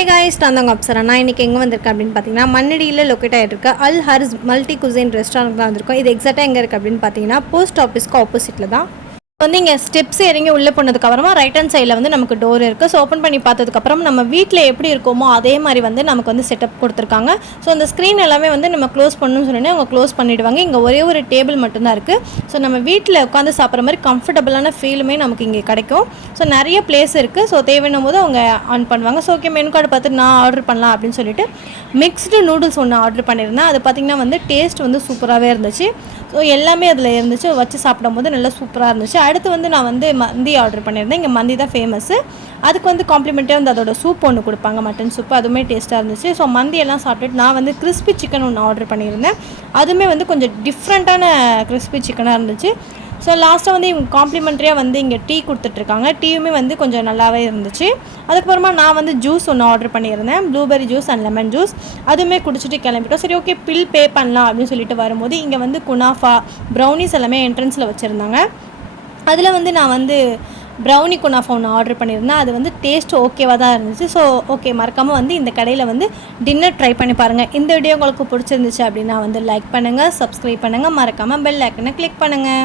Hey guys, நான் தாங்க அப்சரா. நான் இன்றைக்கி எங்கே வந்திருக்கேன் அப்படின்னு பார்த்தீங்கன்னா, மண்ணடியில் லொக்கேட் ஆகிட்டு அல் ஹர்ஸ் மல்டி குசைன் ரெஸ்டாரண்ட் தான் வந்திருக்கோம். இது எக்ஸாக்டாக எங்கே இருக்குது அப்படின்னு பார்த்தீங்கன்னா, போஸ்ட் ஆஃபீஸ்க்கு ஆப்போசிட்டில் தான். வந்து இங்கே ஸ்டெப்ஸ் இறங்கி உள்ளே போனதுக்கப்புறமா ரைட் ஹேண்ட் சைடில் வந்து நமக்கு டோர் இருக்குது. ஸோ ஓப்பன் பண்ணி பார்த்ததுக்கப்புறம் நம்ம வீட்டில் எப்படி இருக்கோமோ அதே மாதிரி வந்து நமக்கு வந்து செட்டப் கொடுத்துருக்காங்க. ஸோ அந்த ஸ்க்ரீன் எல்லாமே வந்து நம்ம க்ளோஸ் பண்ணணும்னு சொன்னோன்னே அவங்க க்ளோஸ் பண்ணிவிடுவாங்க. இங்கே ஒரே ஒரு டேபிள் மட்டும்தான் இருக்குது. ஸோ நம்ம வீட்டில் உட்காந்து சாப்பிட்ற மாதிரி கம்ஃபர்டபுளான ஃபீலுமே நமக்கு இங்கே கிடைக்கும். ஸோ நிறைய பிளேஸ் இருக்குது. ஸோ தேவைன்னும் போது அவங்க ஆன் பண்ணுவாங்க. ஸோ ஓகே, மெனு கார்டு பார்த்து நான் ஆர்டர் பண்ணலாம் அப்படின்னு சொல்லிட்டு மிக்ஸ்டு நூடுல்ஸ் ஒன்று ஆர்டர் பண்ணியிருந்தேன். அது பார்த்திங்கன்னா வந்து டேஸ்ட் வந்து சூப்பராகவே இருந்துச்சு. ஸோ எல்லாமே அதில் இருந்துச்சு. வச்சு சாப்பிடும்போது நல்லா சூப்பராக இருந்துச்சு. அடுத்து வந்து நான் வந்து மந்தி ஆர்டர் பண்ணியிருந்தேன். இங்கே மந்தி தான் ஃபேமஸ்ஸு. அதுக்கு வந்து காம்ப்ளிமெண்ட்டாக வந்து அதோட சூப் ஒன்று கொடுப்பாங்க, மட்டன் சூப்பு. அதுவுமே டேஸ்ட்டாக இருந்துச்சு. ஸோ மந்தியெல்லாம் சாப்பிட்டுட்டு நான் வந்து கிறிஸ்பி சிக்கன் ஒன்று ஆர்டர் பண்ணியிருந்தேன். அதுவுமே வந்து கொஞ்சம் டிஃப்ரெண்ட்டான கிறிஸ்பி சிக்கனாக இருந்துச்சு. ஸோ லாஸ்ட்டாக வந்து இவங்க காம்ப்ளிமெண்ட்ரியாக வந்து இங்கே டீ கொடுத்துட்ருக்காங்க. டீயுமே வந்து கொஞ்சம் நல்லாவே இருந்துச்சு. அதுக்கப்புறமா நான் வந்து ஜூஸ் ஒன்று ஆர்டர் பண்ணியிருந்தேன், blueberry juice and lemon juice. அதுவுமே குடிச்சிட்டு கிளம்பிட்டோம். சரி ஓகே, பில் பே பண்ணலாம் அப்படின்னு சொல்லிட்டு வரும்போது இங்கே வந்து குனாஃபா ப்ரௌனிஸ் எல்லாமே என்ட்ரன்ஸில் வச்சுருந்தாங்க. அதில் வந்து நான் வந்து ப்ரௌனி குனாஃபா ஒன்று ஆர்டர் பண்ணியிருந்தேன். அது வந்து டேஸ்ட் ஓகேவாக தான் இருந்துச்சு. ஸோ ஓகே, மறக்காமல் வந்து இந்த கடையில் வந்து டின்னர் ட்ரை பண்ணி பாருங்கள். இந்த வீடியோ உங்களுக்கு பிடிச்சிருந்துச்சு அப்படின்னா வந்து லைக் பண்ணுங்கள், சப்ஸ்கிரைப் பண்ணுங்கள், மறக்காமல் பெல் ஐக்கனை கிளிக் பண்ணுங்கள்.